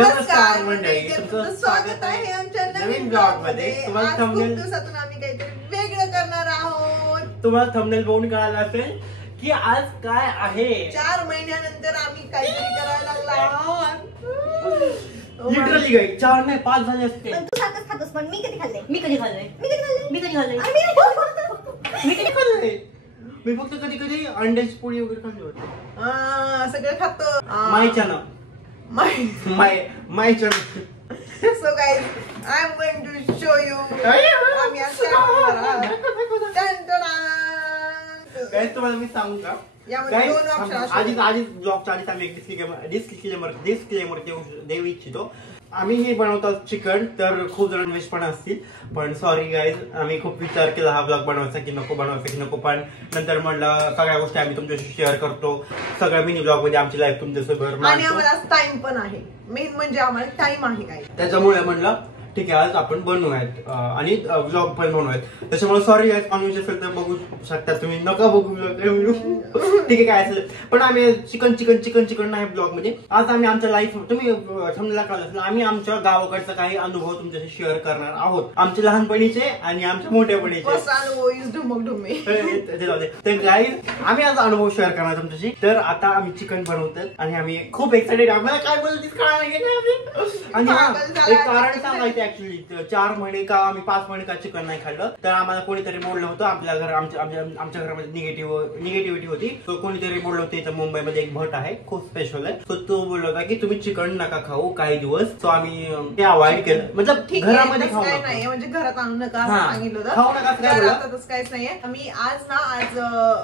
नमस्कार मंडळी, तुमचं स्वागत आहे आमच्या नवीन ब्लॉग मध्ये। तुम्हाला थंबनेल दिवसातून आम्ही काहीतरी वेगळं करणार आहोत। तुम्हाला थंबनेल बघून कळालं असेल की आज काय आहे। 4 महिन्यानंतर आम्ही काहीतरी करायला लागलो आहोत। लिटरली गाइस 4 नाही 5 झाले असते। पण तू सारखंच खातोस, पण मी कधी खाल्ले? मी कधी खाल्ले मी फक्त कधी कधी अंड्याची पोळी वगैरे खाल्ली होती। सगळं खातो मायच्या ना माय channel. So guys, I'm going to show you. आम्ही आज काय करणार आहोत। गाइस तुम्हाला मी सांगू का, यामध्ये दोन ऑप्शन असतात। आधी ब्लॉगच्या आधी आम्ही डिस्क्लेमर देऊ इच्छितो। आम्ही हे बनवतात चिकन, तर खूप जण वेज पण असतील, पण सॉरी गाईज, आम्ही खूप विचार केला हा ब्लॉग बनवायचा की नको, पण नंतर म्हणलं सगळ्या गोष्टी आम्ही तुमच्याशी शेअर करतो, सगळ्या मिनी ब्लॉग मध्ये आमची लाईफ तुमच्यासोबत, आणि आम्हाला टाइम पण आहे, मेन म्हणजे आम्हाला टाइम आहे काय, त्याच्यामुळे म्हणलं ठीक आहे आज आपण बनवूयात आणि ब्लॉग पण बनवूयात। त्याच्यामुळे सॉरी गाईज, कॉन्व्हेन्स असेल तर बघू शकता तुम्ही, नका बघू ब्लॉग ठीक आहे काय असेल, पण आम्ही चिकन नाही ब्लॉग मध्ये। आज आम्ही आमच्या लाईफ, तुम्ही समजला कळलं असेल, आम्ही आमच्या गावाकडचा काही अनुभव तुमच्याशी शेअर करणार आहोत, आमचे लहानपणीचे आणि आमच्या मोठ्यापणीचे तर गाईज आम्ही आज अनुभव शेअर करणार तुमच्याशी। तर आता आम्ही चिकन बनवतात आणि आम्ही खूप एक्साइटेड, आम्हाला काय बोलतीस कळायला गेले। आणि एक कारण सांगायचं, ऍक्च्युअली 4 महिने का आम्ही 5 महिने का चिकन नाही खाल्लं, तर आम्हाला कोणीतरी बोललं होतं, आपल्या घर आमच्या घरामध्ये निगेटिव्हिटी होती, तो कोणीतरी बोललं होतं, इथं मुंबईमध्ये एक भट आहे खूप स्पेशल आहे, तो बोलला होता की तुम्ही चिकन नका खाऊ काही दिवस, तो आम्ही ते अवॉइड केलं, मतलब घरामध्ये खाऊ नका, म्हणजे घरात आणू नका सांगितलं होतं, खाऊ नका तसं काहीच नाहीये। मी आज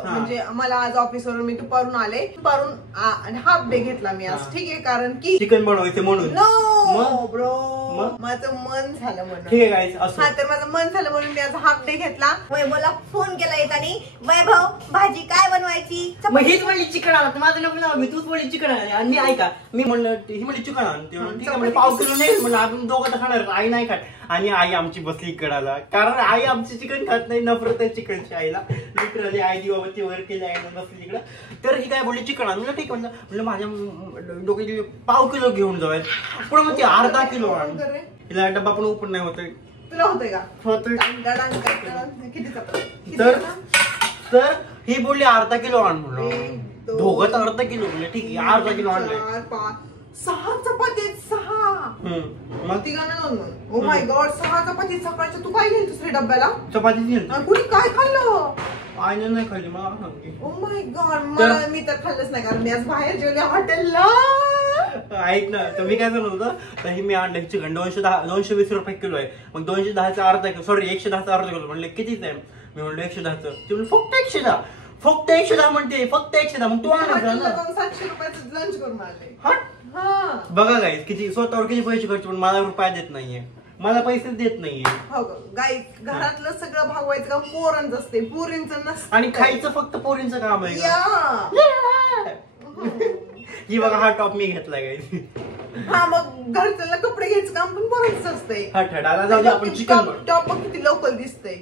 म्हणजे मला आज ऑफिसवरून मी दुपारून आले, दुपारून हाफ डे घेतला मी आज, ठीक आहे, कारण की चिकन बनवायचं म्हणून। नो ब्रो, माझं मन झालं म्हणून, ठीक आहे गाईज असं, हा तर माझं मन झालं म्हणून मी आज हाफ डे घेतला। वैभवला फोन केला येतानी, वैभव भाजी काय बनवायची? मग हीच म्हणली चिकन आणा, माझं नको मी, तूच म्हणली चिकन आणा, आणि मी ऐका मी म्हणलं ही म्हणली चिकन आण, ते ठीक आहे म्हणजे पाव किलो नाही म्हणलं, आपण दोघं तर खाणार, आई नाही खात, आणि आई आमची बसली इकडाला, कारण आई आमची चिकन खात नाही, नफरत आहे चिकनची आईला, लिटरली आई दिवाबत्ती वर केली आईला बसली इकडं, तर ही काय बोलली चिकन आण, ठीक आहे म्हणलं माझ्या डोक्याची पाव किलो घेऊन जाऊयात, पण मग ती अर्धा किलो आण, तिला डब्बा पण ओपन नाही होतोय, तुला होतंय का? होतोय। किती तर ही बोलली अर्धा किलो आण, म्हणलं दोघं तर अर्धा किलो, म्हणलं ठीक आहे अर्धा किलो आणलंय। 6 चपाती 6, मग तिघांना 2, ओ माय गॉड 6 चपाती सकाळच्या, तू काय घेईल दुसऱ्या डब्याला? चपाती घेईल, कुणी काय खाल्लं? आईने नाही खाल्ली मला, ओ माय गॉड मी तर खाल्लंच नाही, कारण मी आज बाहेर जेवले हॉटेलला। ऐक ना, तर मी काय झालं होतं, तर ही मी आणलं चिकन 220 रुपये किलो आहे, मग 210चा अर्धा किलो, सॉरी 110चा अर्धा किलो, म्हणले कितीच आहे, मी म्हणलं 110चं, ती म्हणलं फक्त 110 म्हणते, फक्त 110, मग तू आणायचं ना, 700 रुपयाचं लंच करून आले। बघा गाईस किती स्वतःवर किती पैसे खर्च, पण मला रुपया देत नाहीये, मला पैसे देत नाहीये। हो गाईस, घरातलं सगळं भागवायचं काम पोरांचं असते, पोरींचं नसतं, आणि खायचं फक्त पोरींचं काम आहे। ही बघा हा टॉप मी घेतलाय गाईस, हा मग घरच्याला कपडे घ्यायचं काम पण पोरांचं असते। आता जाऊ दे आपण चिकन, टॉप बघ किती लोकल दिसतंय,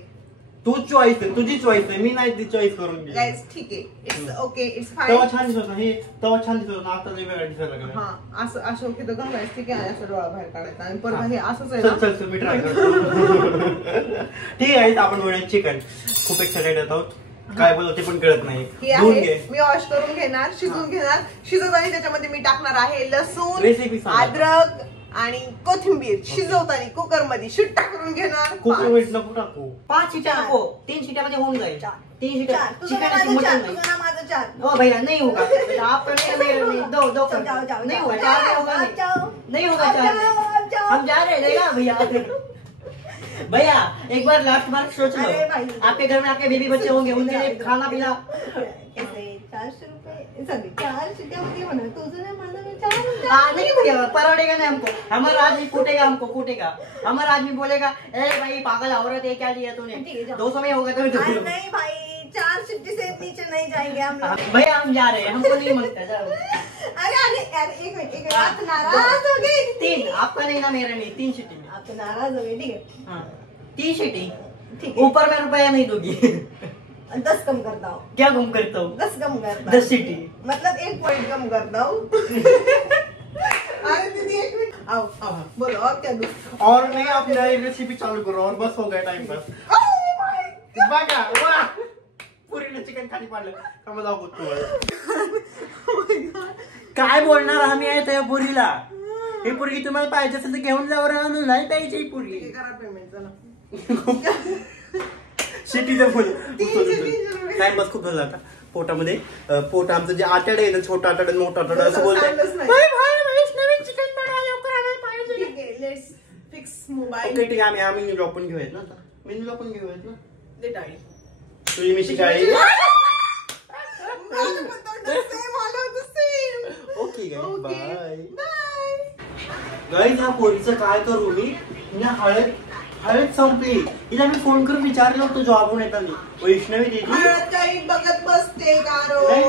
तू चॉईस आहे, तुझी चॉईस आहे, मी नाही ती चॉईस करून घे गाईस, ठीक आहे, इट्स ओके, इट्स फाईन। तेव्हा छान दिसत ना, हे तेव्हा छान दिसत ना, आता लय वेगळा दिसायला लागला। हा असं ओके, तर घालायचं, ठीक आहे, असं डोळा बाहेर काढायचा, आणि परत हे असंच आहे, चल मी ट्राय करतो ठीक आहे। आपण बोलूया चिकन, खूप एक्साइटेड आहोत, काय बोलतो ते पण कळत नाही। मी वॉश करून घेणार, शिजवून घेणार, शिजवताना त्याच्यामध्ये मी टाकणार आहे लसूण, रेसिपी अद्रक आणि कोथिंबीर, शिजवताना कुकर मध्ये शिट्टा करून घेणार, कुकर मध्ये नको टाकू, 5 शिट्ट्या नको, 3 शिट्ट्यामध्ये होऊन जाईल, 3 शिट्ट्या चिकन माझं 4 ओ भैया नहीं होगा, आप नहीं, दो नहीं होगा, 4 नहीं होगा, 4 हम जा रहे हैं ना भैया। भैया एक बार लास्ट बार सोच लो, आपके घर में आपके बेबी बच्चे होंगे, उनके लिए खाना पीना 400 रुपए, 4 शिट्ट्या मध्ये होणार, तुझं नाही माझं नहीं भैया, परोड़ेगा नहीं हमको, हमारा आदमी कूटेगा, हमको कूटेगा, हमारा आदमी बोलेगा ए भाई पागल औरत है, क्या लिया तूने, 200 में होगा तो नहीं भाई, 4 शिट्टी से नीचे नहीं जाएंगे हम लोग, भैया हम जा रहे हैं, हमको नहीं मांगता, जाओ। अरे एक मिनट, आप नाराज हो गए? 3 आपका नहीं ना मेरा नहीं, 3 शिट्टी में आप नाराज हो गए, ठीक है, हाँ 3 शिट्टी, ऊपर में रुपया नहीं दोगी 10 कम करता हूँ, क्या कम करता हूँ, 10 कम करता, 10 शिट्टी मतलब 1 पॉइंट कम करता हूँ। अरे दीदी एक मिनट, आओ आओ बोलो और क्या दूं? और नहीं आप नई रेसिपी चालू करो और बस हो गया टाइम पास. बघा वा पुरीने चिकन खाली पाडलं का मला काय बोलणार आम्ही आहे त्या पुरीला. ही पुरगी तुम्हाला पाहिजे असेल तर घेऊन जावर नाही पाहिजे ही पुरगी. करा पेमेंट चला. शेतीचं फुल टाइम पास खूप झाला आता पोटामध्ये. पोट आमचं जे आतड आहे ना छोटा आतड मोठा आतड असं बोलतंय. चिकन ठीक आहे लेट्स फिक्स मोबाईल. ठीक आहे आम्ही मेनू पण घेऊयात ना आता. मेनू पण घेऊयात ना. दे टाळी. तुझी मिशी काळी. Okay bye guys. ह्या पोरीचं काय करू मी. हळद संपली. हिला मी फोन करून विचारलं होतं जॉबहून येताना. वैष्णवी दिदी काही बघत बसते नाही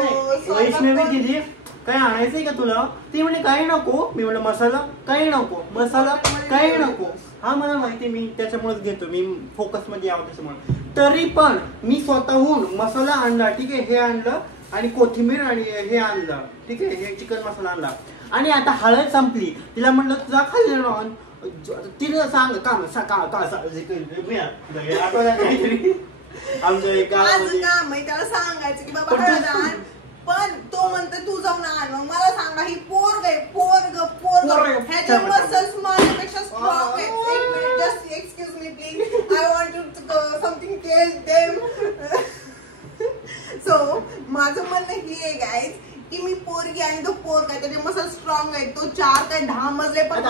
वैष्णवी दिदी काय आणायचंय का तुला. ती म्हणे काही नको. मी म्हणलं मसाला काही नको. मसाला काही नको. हा मला माहिती मी त्याच्यामुळेच घेतो. मी फोकस मध्ये यावं त्याच्यामुळे. तरी पण मी स्वतःहून मसाला आणला. ठीक आहे हे आणलं आणि कोथिंबीर आणि हे आणलं. ठीक आहे हे चिकन मसाला आणला आणि आता हळद संपली. तिला म्हणलं तुझा खाल्लं ना तिला सांग काम आमच्या काम आहे त्याला सांगायचं की बाबा हळद आण. पण तो म्हणतो तू जाऊन आण. मग मला सांगा ही पोरग आहे पोरग ह्याचे मसल्स माझ्यापेक्षा स्ट्रॉंग आहेत. Just excuse me please I want to something tell them. So माझं म्हणणं हे आहे गाईज की मी पोरगी आणि तो पोरगा आहे त्याचे मसल स्ट्रॉंग आहे. तो 4 काय 10 मजले पण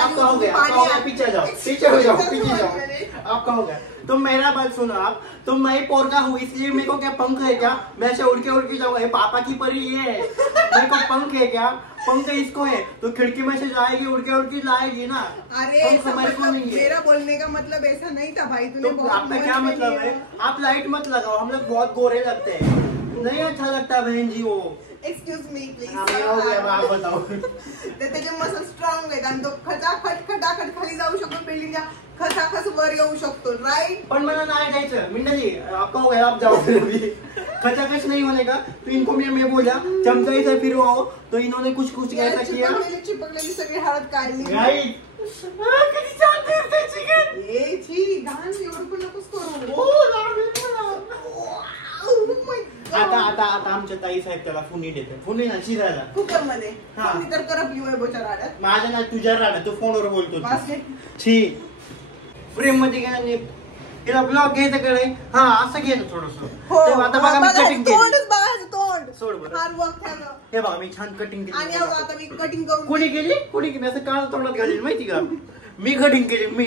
तो मेरा बात सुनो आप. तो मैं पोरगा हूँ इसलिए मेरे को क्या पंख है क्या. मैं ऐसे उड़ के जाऊंगा. पापा की परी ये है. मेरे को पंख है क्या. पंख इसको है तो खिड़की में से जाएगी उड़ के लाएगी ना. अरे मेरा बोलने का मतलब ऐसा नहीं था भाई. तूने आपका क्या मतलब है. आप लाइट मत लगाओ. हम लोग बहुत गोरे लगते हैं. नहीं अच्छा लगता बहन जी वो. Excuse me please. बताओ त्याचे मसल स्ट्रॉंग आहेत आणि तो खटाखट खाली जाऊ शकतो. बिल्डिंगच्या खचाखच वर येऊ शकतो. राइट. पण मला नाही जायचं. मिंडाजी आपका हो गया आप जाओ. खचाखच नहीं होने का. तो इनको मैं बोला चमचा से फिर वो तो इन्होंने कुछ ऐसा किया. चिपकलेली सगळी हळद काढली. आता आमच्या ताई साहेब त्याला फुनी देते. फुनी ना शिरायला कुकर मध्ये. मी तर करप युए बोच्या राड्यात. माझ्या ना तुझ्या राड्यात. तू फोनवर बोलतो. छी फ्रेम मध्ये गेला. तिला ब्लॉग घ्यायचं कडे. हा असं घ्यायचं थोडस. आता बघा मी कटिंग केली. तोंड सोड बरं. हार्ड वर्क झालं. हे बघा मी छान कटिंग केली. आणि आता मी कटिंग करून कोणी केली असं काळ तोंडात घालील माहिती का. मी कटिंग केली. मी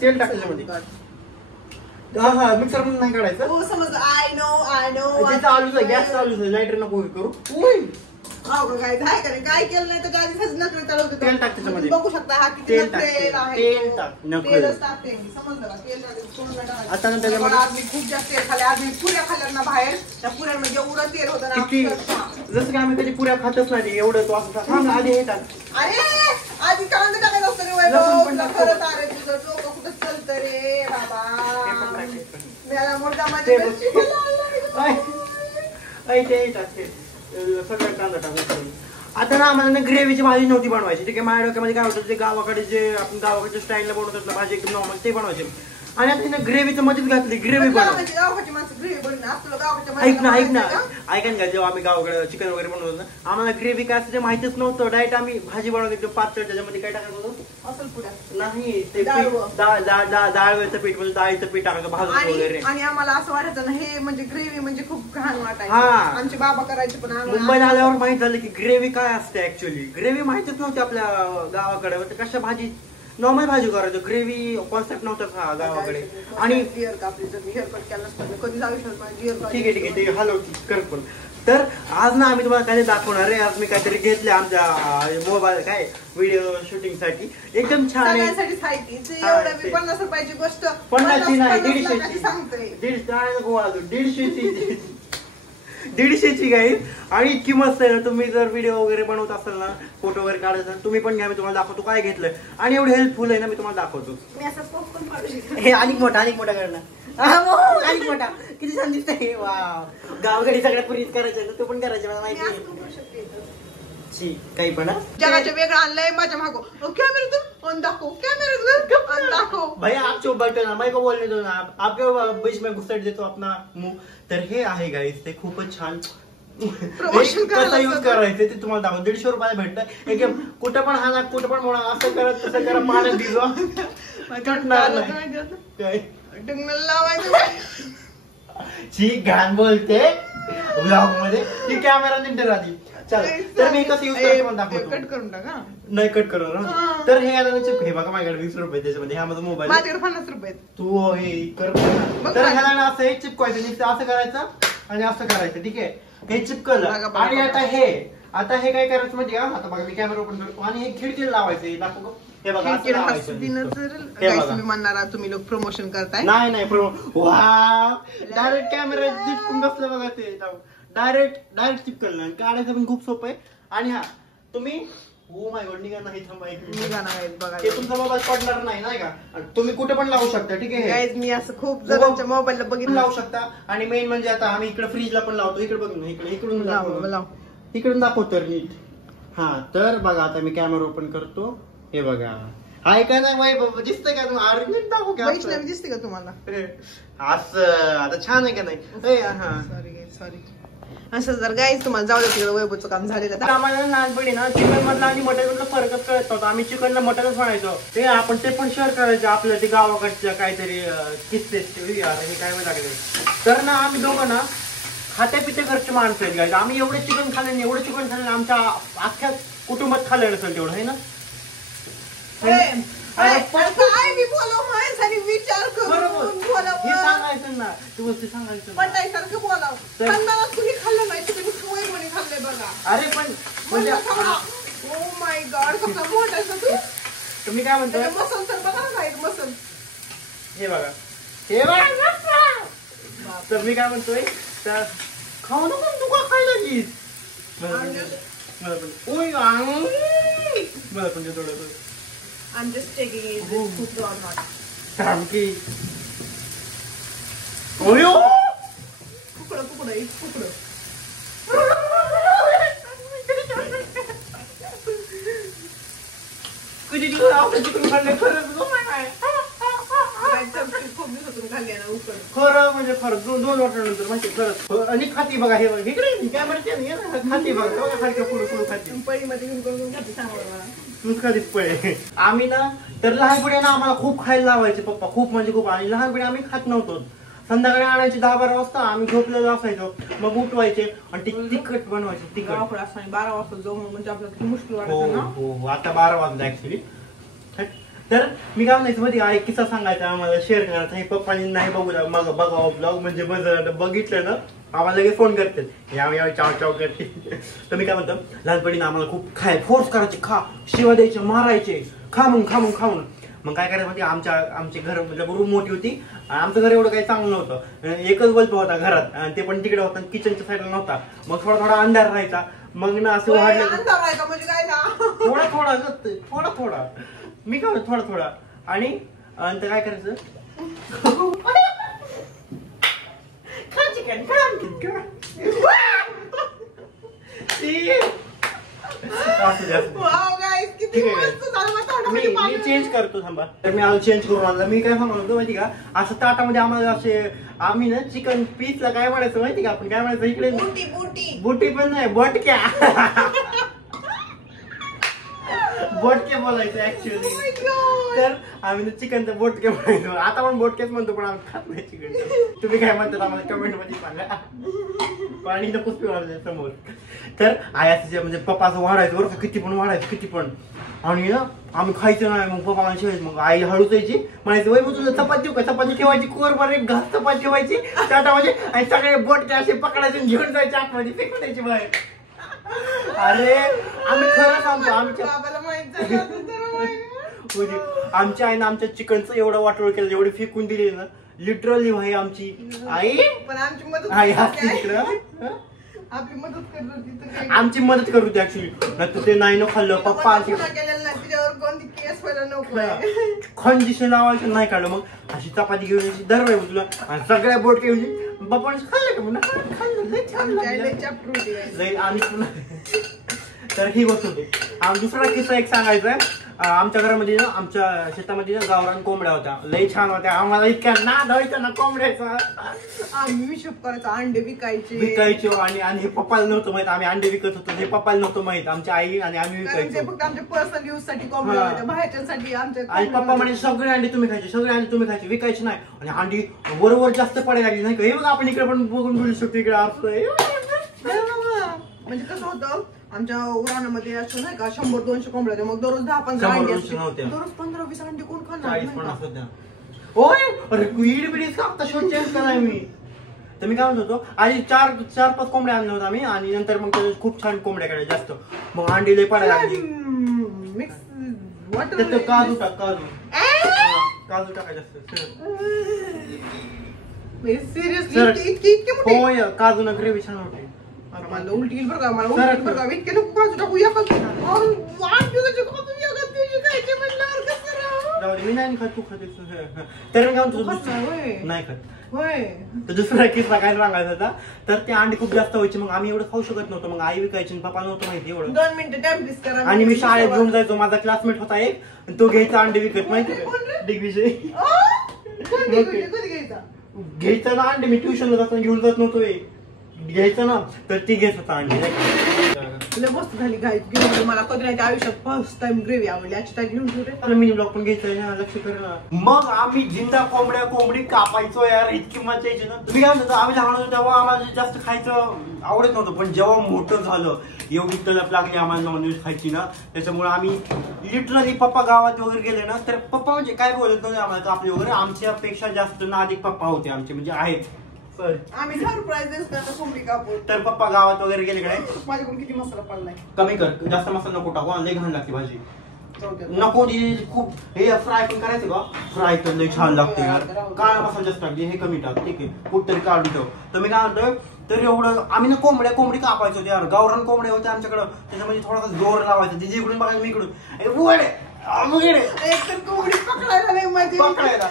तेल टाकलं मध्ये. हा मिक्सर म्हणून नाही काढायचं. हो समजलं. आय नो चालूच आहे. गॅस चालूच आहे. लाईटर नको करू. काय केलं नाही तर नकळी तळवते. तेल टाक त्याच्यामध्ये. बघू शकता हा किती तेल तेल आहे. तेल टाक तेलच टाकते मी. समजलं का. तेल टाकते. आता ना त्याच्यामध्ये आज मी खूप जास्त तेल खाल्ले. आज मी पुऱ्या खाल्ल्यात ना बाहेर. त्या पुऱ्यांमध्ये एवढं तेल होतं ना. किती जसं की आम्ही कधी पुऱ्या खातच नाही एवढं. तो असं आधी हे टाक. अरे आधी कांदा टाकायचं असतं रे वैभव. खरंच अरे तुझं डोकं कुठं चलतं रे बाबा. मला मोठा माझ्या सगळं कांदा टाकायचं. आता ना आम्हाला ग्रेव्हीची भाजी नव्हती बनवायची. ठीक आहे माझ्या डोक्यामध्ये काय होतं ते गावाकडे जे आपण गावाकडच्या स्टाईलला बनवतात ना भाजी एकदम नॉर्मल ते बनवायचे. आणि आता तिने ग्रेव्हीचं मध्येच घातली. ग्रेव्ही बनव. ऐक ना जेव्हा आम्ही गावाकडे चिकन वगैरे बनवतो ना आम्हाला ग्रेव्ही काय असते माहितीच नव्हतं. डायरेक्ट आम्ही भाजी बनवतो पातळ. त्याच्यामध्ये काय टाकत होतो नाही ते डाळीचं पीठ म्हणजे डाळीचं पीठ टाकायचं भाजून वगैरे. आणि आम्हाला असं वाटायचं ना हे म्हणजे ग्रेव्ही म्हणजे खूप घाण वाटायचं. आमचे बाबा करायचे. पण मुंबईला आल्यावर माहित झालं की ग्रेव्ही काय असते. ऍक्च्युअली ग्रेव्ही माहितीच नव्हती आपल्या गावाकडे. कशा भाजी नॉर्मल भाजी करायचं. ग्रेव्ही कॉन्सेप्ट नव्हता गावाकडे. आणि ठीक आहे ते हलवती कर. पण तर आज ना आम्ही तुम्हाला काय दाखवणार आहे. आज मी काहीतरी घेतले आमच्या मोबाईल काय व्हिडिओ शूटिंग साठी. एकदम छान आहे. 50 रुपयाची गोष्ट 50ची नाही 150ची. सांगते 150ची काही. आणि इतकी मस्त आहे ना. तुम्ही जर व्हिडिओ वगैरे बनवत असाल ना फोटो वगैरे काढत असाल तुम्ही पण घ्या. मी तुम्हाला दाखवतो काय घेतलंय. आणि एवढं हेल्पफुल आहे ना मी तुम्हाला दाखवतो. हे अनेक मोठा करणं. अनेक मोठा किती छान दिसतंय. वा गावाकडे सगळ्या पुरीच करायचं. तू पण करायचं मला माहिती. काही पण जगाच्या वेगळं आणलंय माझ्या मागो कॅमेरा दाखव कॅमेरा दाखव भैया आप चुप बैठो ना मैं को बोलने दो ना आपके बीच में घुसट देतो अपना मुंह तर हे आहे गाईस ते खूपच छान कसं यूज करायचं ते तुम्हाला दाखव 150 रुपयाला भेटतं एकदम कुठं पण हा कुठं पण म्हणा असं करत तसं करा पाण्यात भिजवा कटणार नाही लावायचं ची घाण बोलते ब्लॉग मध्ये ती कॅमेरा नीट राहते चल तर मी कसं यूज करतो मला दाखवतो कट करून टाका नाही कट करू ना तर हे आता चिप हे बघा माझ्याकडे 20 रुपये त्याच्यामध्ये हा माझा मोबाईल माझ्याकडे 50 रुपये तू हे कर तर ह्याला ना असं हे चिपकायचं नुसतं असं करायचं आणि असं करायचं ठीक आहे हे चिपकलं आणि आता हे काय करायचं म्हणजे आता बघा मी कॅमेरा ओपन करतो आणि हे खिडकीला लावायचं दाखव हे बघा असं लावायचं तुम्ही म्हणणार तुम्ही लोक प्रमोशन करताय नाही वाव डायरेक्ट कॅमेरा चिपकून बसलं बघा ते डायरेक्ट चिपकलं आणि काढायचं पण खूप सोपं आहे आणि हा तुम्ही ओ माय गॉड निघा नाही थांबा बघा ते तुमचा मोबाईल पडणार नाही का तुम्ही कुठे पण लावू शकता ठीक आहे मी असं खूप जणांच्या मोबाईलला बघितलं लावू शकता आणि मेन म्हणजे आता आम्ही इकडे फ्रीजला पण लावतो इकडे बघ ना इकडून दाखव तर नीट हा तर बघा आता मी कॅमेरा ओपन करतो हे बघा हाय का नाही दिसतंय का तुम्हाला नीट दाखव का दिसते का तुम्हाला असं आता छान आहे का नाही सॉरी असं जर गाईस तुम्हाला जाऊ दे वैभवचं काम झालेलं आम्हाला लहानपणी ना चिकन मधला आणि मटन मधला फरकच कळत नव्हता आम्ही चिकनला मटनच म्हणायचो ते आपण ते पण शेअर करायचं आपल्या ते गावाकडच्या काहीतरी किस्से हे काय लागले तर ना आम्ही दोघं ना खात्या पित्या घरचे माणसं आहेत गाईस आम्ही एवढे चिकन खाल्ले आमच्या अख्ख्या कुटुंबात खाल्लं नसेल तेवढं आहे ना विचार करून सांगायचं ना तू सांगायचं पटायसारखं बोलावं तुम्ही खाल्लं नाही तुम्ही सवय म्हणे खाल्ले बघा अरे पण म्हणजे ओ माय गॉड कसा बोलायचं तू तुम्ही काय म्हणतो मसल तर बघा ना मसल हे बघा तर मी काय म्हणतोय तर खाऊ नको तू का खायला गीत मला पण थोडं I'm just taking it. Is it cooked or not? Tranqui. Oyo! Kukura, it's kukura. Could you do that? You can find the खरं म्हणजे खरं 2 वर्षानंतर माहिती खरंच आणि खाती बघा हे इकडे कॅमेरा खाती बघा खाली पुढे खाती पळीमध्ये घेऊन खाती सांगा तूच कधीच पळे आम्ही ना तर लहानपणी ना आम्हाला खूप खायला लावायचे पप्पा खूप म्हणजे खूप आणि लहानपणी आम्ही खात नव्हतो संध्याकाळी आणायचे 10-12 वाजता आम्ही झोपलेलो असायचो मग उठवायचे आणि ते तिखट बनवायचे तिखट 12 वाजता जाऊ म्हणजे आपल्याला किती मुश्किल वाटतं ना हो आता 12 वाजले ऍक्च्युली तर मी काय म्हणायचं मध्ये एक किस्सा सांगायचा आम्हाला शेअर करायचा हे पप्पांनी नाही मग बघावं ब्लॉग म्हणजे बघितलं ना आम्हाला लगेच फोन करतात यावेळी चाव करते तर मी काय म्हणतो लहानपणी आम्हाला खूप फोर्स करायचे खा शिवा द्यायचे मारायचे खा मग काय करायचं म्हणजे आमचे घर म्हणजे रूम मोठी होती आमचं घर एवढं काही चांगलं नव्हतं एकच बल्ब होता घरात आणि ते पण तिकडे होता किचनच्या साईडला नव्हता मग थोडा अंधार राहायचा मग ना असं वाढलं थोडा मी काय थोडा आणि काय करायचं मी चेंज करतो थांबा तर मी आज चेंज करून आणला मी काय सांगतो माहिती का असं ताटामध्ये आम्हाला असे आम्ही ना चिकन पीसला काय म्हणायचं माहिती का आपण काय म्हणायचं इकडे बुटी पण नाही बटक्या बोटके बोलायचं ऍक्च्युअली तर आम्ही ना चिकनचं बोटके म्हणायचो आता पण बोटकेच म्हणतो पण आम्ही खात नाही चिकन तुम्ही काय म्हणतात आम्हाला कमेंट मध्ये सांगा पाणी नको पिवायचं समोर तर आयाचं म्हणजे पप्पा असं वाढायचं बरं किती पण आणि ना आम्ही खायचं नाही मग पप्पा शिवायचं मग आई हळूच यायची म्हणायचं वय मग तुझं चपाती देऊ का चपाती ठेवायची कोरभर एक घास चपाती ठेवायची ताटामध्ये आणि सगळे बोटके असे पकडायचे घेऊन जायचे आतमध्ये फेकून द्यायची बाहेर अरे आम्ही खरं सांगतो आमच्या आईनं आमच्या चिकनचं एवढं वाटोळ केलं एवढे फेकून दिले ना लिटरली भाई आमची आई पण आमची मदत आमची मदत करू होती ऍक्च्युली नाही ते नाही न खाल्लं पप्पा खंजिशन लावायचं नाही काढलं मग अशी चपाती घेऊन यायची दर वेळ तुला आणि सगळ्या बोट घेऊन पप्पाने खाल्लं का म्हणून खाल्लं आम्ही तर ही गोष्ट होती. दुसरा किस्सा एक सांगायचा आहे. आमच्या घरामध्ये ना, आमच्या शेतामध्ये ना गावरान कोंबड्या होत्या, लई छान होत्या. आम्हाला इतक्या नाद व्हायचा ना कोंबड्याचा. आम्ही हिशोब करायचो, अंडे विकायचो. आणि हे पप्पाला नव्हतं माहित आम्ही अंडे विकत होतो. हे पप्पाला नव्हतं माहित, आमच्या आई आणि आम्ही विकायचो. फक्त आमच्या पर्सनल यूज साठी कोंबड्या होत्या, बाहेरच्यासाठी आमच्या. आणि पप्पा म्हणजे सगळे अंडे तुम्ही खायचे, सगळे अंडे तुम्ही खायचे, विकायचे नाही. आणि अंडी बरोबर जास्त पडायला लागली नाही का. हे बघा आपण इकडे पण बघून बोलू शकतो, इकडे असतोय. म्हणजे कसं होतं आमच्या उराणामध्ये असं नाही का 100-200 कोंबड्या होत्या. मग दररोज 10-15 अंडी असते. दररोज 15-20 अंडी कोण खाणार. 40-50 होत्या. होय अरे ईड बिडीच का शोध चेंज कराय मी. तर मी काय म्हणत होतो, आधी 4-5 कोंबड्या आणल्या होत्या आम्ही. आणि नंतर मग त्याच्यात खूप छान कोंबड्या काढल्या जास्त. मग अंडी लई पडायला लागली. मिक्स काजू टाकायचं सिरियसली होय. काजू ना ग्रेव्ही छान होते. मला उलटी बरं का, मला उलटी बरं का. इतके नको काजू टाकू या मी नाही खात, तू खाते. तर मी काय म्हणतो नाही खात. तर दुसरा किस्सा काय सांगायचा होता. तर ते अंडी खूप जास्त व्हायची. मग आम्ही एवढं खाऊ शकत नव्हतो. मग आई विकायची, पप्पा नव्हतं माहिती एवढं. 2 मिनिटं टाइम प्लीज करा. आणि मी शाळेत घेऊन जायचो. माझा क्लासमेट होता एक, तो घ्यायचा अंडे विकत माहिती दिग्विजय. घ्यायचा ना अंडे. मी ट्युशनला जाताना घेऊन जात नव्हतो. घ्यायचं ना तर ती घेत होता अंडी. मस्त झाली गाय घेऊन. मला कधी नाही आयुष्यात फर्स्ट टाइम ग्रेव्ही आवडली. आजची ताई घेऊन ठेवले. मिनी ब्लॉग पण घ्यायचं ना, लक्ष कर ना. मग आम्ही जिंदा कोंबडी कापायचो यार. इतकी मजा यायची ना. तुम्ही काय म्हणतो, आम्ही लहान होतो तेव्हा आम्हाला जास्त खायचं आवडत नव्हतं. पण जेव्हा मोठं झालं, एवढी तलप लागली आम्हाला नॉनव्हेज खायची ना, त्याच्यामुळे आम्ही लिटरली पप्पा गावात वगैरे गेले ना, तर पप्पा म्हणजे काय बोलत नव्हते आम्हाला कापले वगैरे. आमच्यापेक्षा जास्त नादिक पप्पा होते आमचे, म्हणजे आहेत. आम्ही सरप्राईजेस करतो कोंबडी कापून. तर पप्पा गावात वगैरे गेले कडे. माझ्याकडून किती मसाला पडलाय. कमी कर, जास्त मसाला नको टाकू. लई घाण लागते भाजी. नको खूप. हे फ्राय पण करायचं का. फ्राय तर लई छान लागते यार. काळा मसाला जास्त टाकते, हे कमी टाक. ठीक आहे, कुठ तरी काढून ठेव. तर मी काय म्हणतोय, तर एवढं आम्ही ना कोंबडी कापायचो यार. गावरान कोंबड्या होत्या आमच्याकडं. त्याच्यामध्ये थोडासा जोर लावायचा. तिची इकडून बघायला मी इकडून एक तर कोंबडी पकडायला नाही माझी. पकडायला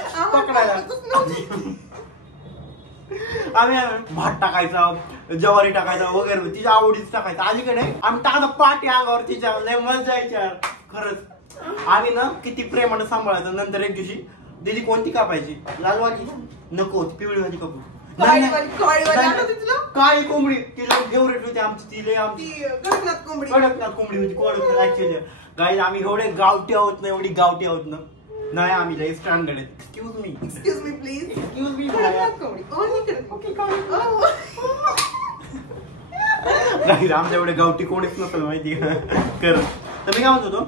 आम्ही भात टाकायचा, ज्वारी टाकायचा वगैरे, तिच्या आवडीच टाकायचं. अलीकडे आम्ही टाकतो पाठी अंगावर तिच्या. लय मजा यायची यार खरंच. आम्ही ना किती प्रेमानं सांभाळायचं. नंतर एक दिवशी दीदी कोणती कापायची, लालवाली नको, पिवळी भाजी कापू. काळी कोंबडी तिला फेवरेट होती आमची. कडकनाथ कोंबडी होती. कडकनाथ ऍक्च्युअली. गाईज आम्ही एवढे गावठी आहोत ना, एवढी गावठी आहोत ना. नाही आम्ही लय स्टँडर्ड आहेत. Excuse me please. Excuse me. आमच्या एवढे गावठी कोणीच नसेल माहिती कर. तर मी काय म्हणत होतो,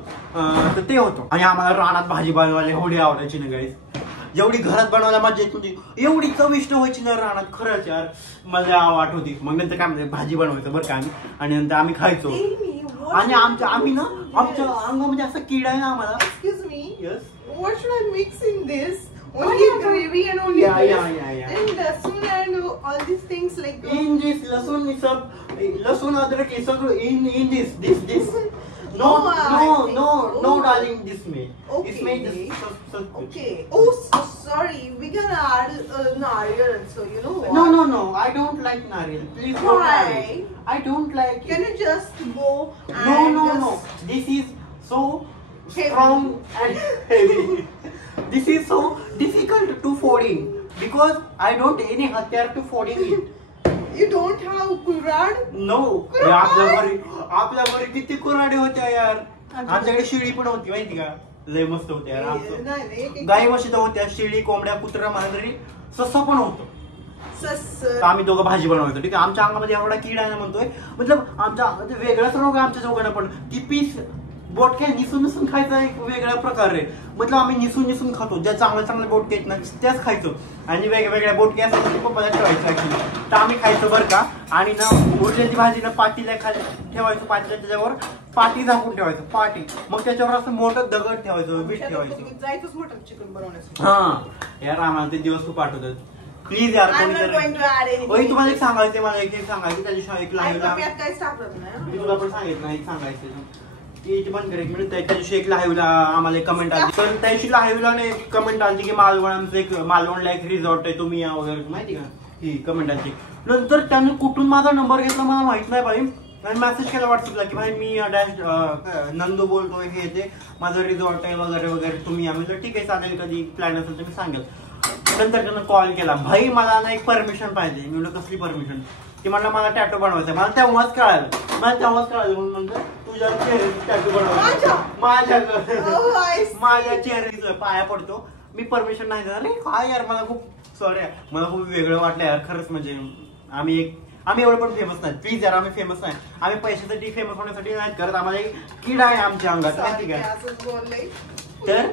तर ते होतो. आणि आम्हाला रानात भाजी बनवायला एवढी आवडायची ना गाईज. जेवढी घरात बनवायला मजा येत होती, एवढी चविष्ट व्हायची ना रानात. खरंच यार मला वाट होती. मग नंतर काय म्हणते, भाजी बनवायचं बरं का आम्ही. आणि नंतर आम्ही खायचो. आणि आम्ही ना आमच्या अंगामध्ये असं किडा आहे ना आम्हाला. Excuse me. Yes. What should I mix in this? Only gravy and only yeah. And lasun and all these things like. In this lasun adrak is in this. No, darling, this may. Okay. This may just. Okay. Oh, so sorry. We can add nariyal, so you know what? No. I don't like nariyal. Please don't add it. I don't like it. Can you just go and No. This is so strong and heavy. This is so difficult to folding because I don't any hatyar to folding it. You don't have kurad? No. आपल्या घरी किती कुऱ्हाडी होत्या यार. आमच्याकडे शेळी पण होती माहिती का. लय मस्त होत्या यार. आमचं गाई म्हशी तर होत्या, शेळी कोंबड्या कुत्रा मला तरी ससा पण होतो. आम्ही दोघं भाजी बनवायचो. ठीक आहे. आमच्या अंगामध्ये एवढा किडा आहे ना म्हणतोय. मतलब आमच्या वेगळाच रोग आहे आमच्या दोघांना पण. ती पीस बोटक्या निसून खायचा एक वेगळा प्रकार आहे. मतलब आम्ही निसून खातो. ज्या चांगल्या बोटक्या आहेत ना त्याच खायचो. आणि वेगवेगळ्या बोटक्या असतात पप्पाला ठेवायचं ऍक्च्युली. तर आम्ही खायचो बरं का. आणि ना उरलेली भाजी ना पाटीला खाली ठेवायचो. पाटीला त्याच्यावर पाटी झाकून ठेवायचं. पाटी. मग त्याच्यावर असं मोठं दगड ठेवायचं, मीठ ठेवायचं. जायचंच मोठं चिकन बनवण्याचं. हा यार आम्हाला ते दिवस खूप आठवतात. प्लीज यार तुम्हाला एक सांगायचं, मला एक सांगायचं. त्या दिवशी एक लाईव्हला मी तुला पण सांगितलं एक सांगायचं. बंद कर एक मिनिट. त्या दिवशी एक लाईव्हला आम्हाला कमेंट आली. तर त्या दिवशी लाईव्हला एक कमेंट आली की मालवणला एक रिसॉर्ट आहे, तुम्ही या वगैरे माहिती का. ही कमेंट आली. नंतर त्याने कुठून माझा नंबर घेतला मला माहित नाही पाहिजे. आणि मेसेज केला व्हॉट्सअपला की भाई मी डॅश नंदू बोलतोय, हे ते माझं रिझॉर्ट आहे वगैरे वगैरे, तुम्ही आम्ही तर ठीक आहे चालेल, कधी प्लॅन असेल तर मी सांगेल. नंतर त्यानं कॉल केला, भाई मला ना एक परमिशन पाहिजे. मी म्हणलं कसली परमिशन? की म्हणलं मला टॅटू बनवायचं. मला तेव्हाच कळालं म्हणून म्हणलं तुझ्या चेहऱ्याचं टॅटू बनवायचं माझ्या चेहऱ्याचं पाया पडतो. मी परमिशन नाही देणार. काय यार मला खूप सॉरी, मला खूप वेगळं वाटलं यार खरंच. म्हणजे आम्ही एवढं पण फेमस नाही, प्लीज यार, आम्ही फेमस नाही. आम्ही पैशासाठी फेमस होण्यासाठी नाही करत. आम्हाला एक किडा आहे आमच्या अंगात, माहिती काय? तर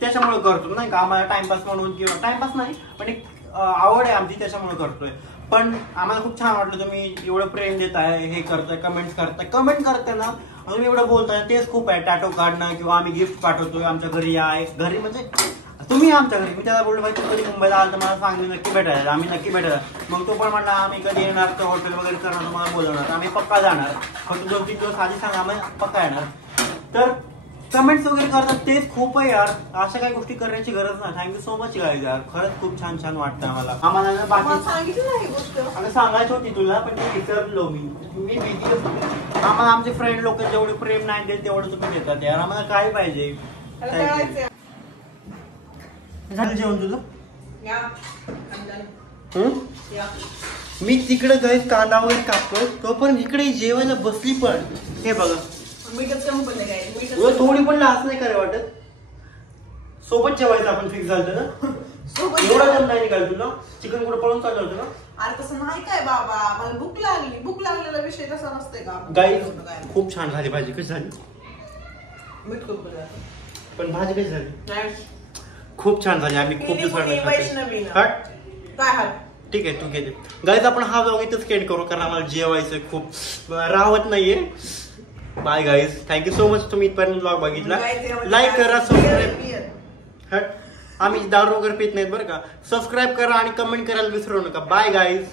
त्याच्यामुळे करतो नाही का, आम्हाला टाइमपास म्हणून, किंवा टाइमपास नाही पण एक आवड आहे आमची, त्याच्यामुळे करतोय. पण आम्हाला खूप छान वाटलं तुम्ही एवढं प्रेम देताय, हे करताय, कमेंट करताय ना, तुम्ही एवढं बोलताय तेच खूप आहे. टॅटो काढणं किंवा आम्ही गिफ्ट पाठवतोय, आमच्या घरी आहे, घरी म्हणजे तुम्ही आमच्या घरी. मी त्याला बोललो भाई तू कधी मुंबईला आला तर मला सांग, नक्की भेटायला, आम्ही नक्की भेटायला. मग तो पण म्हणला आम्ही कधी येणार तर हॉटेल वगैरे करणार, तुम्हाला बोलवणार, आम्ही पक्का जाणार. फक्त 2-3 दिवस आधी सांगा, आम्ही पक्का येणार. तर कमेंट्स वगैरे करतात तेच खूप आहे यार, अशा काही गोष्टी करण्याची गरज नाही. थँक्यू सो मच गाईज यार, खरंच खूप छान छान वाटतं आम्हाला. आम्हाला बाकी सांगायची होती तुला पण ते विसरलो मी बिझी असतो. आम्हाला आमचे फ्रेंड लोक जेवढे प्रेम नाही देत तेवढं तुम्ही देतात यार, आम्हाला काय पाहिजे. झालं जेवण तुझं? मी तिकडे गैस कांदा वगैरे कापतोय, तो पण इकडे जेवायला बसली. पण हे बघा थोडी पण लाच नाही करे वाटत. सोबत जेवायचं आपण फिक्स झालं ना. एवढा जण नाही निघाल तुला, चिकन कुठं पळून चाललं होतं ना. अरे तसं नाही काय बाबा, मला भूक लागली. भूक लागलेला विषय तसा नसते का? गाईस खूप छान झाली भाजी. कशी झाली? मीठ खूप पण भाजी कशी झाली? खूप छान झाली. आम्ही खूप दिवसांनी ठीक आहे तू घेते. गाईज आपण हा व्लॉग इथंच एंड करू, कारण आम्हाला जेवायचं खूप राहत नाहीये. Bye guys, thank you so much तुम्ही इथपर्यंत व्लॉग बघितला. लाईक करा, सबस्क्राईब. आम्ही दारू वगैरे पित नाहीत बरं का. सबस्क्राईब करा आणि कमेंट करायला विसरू नका. Bye guys.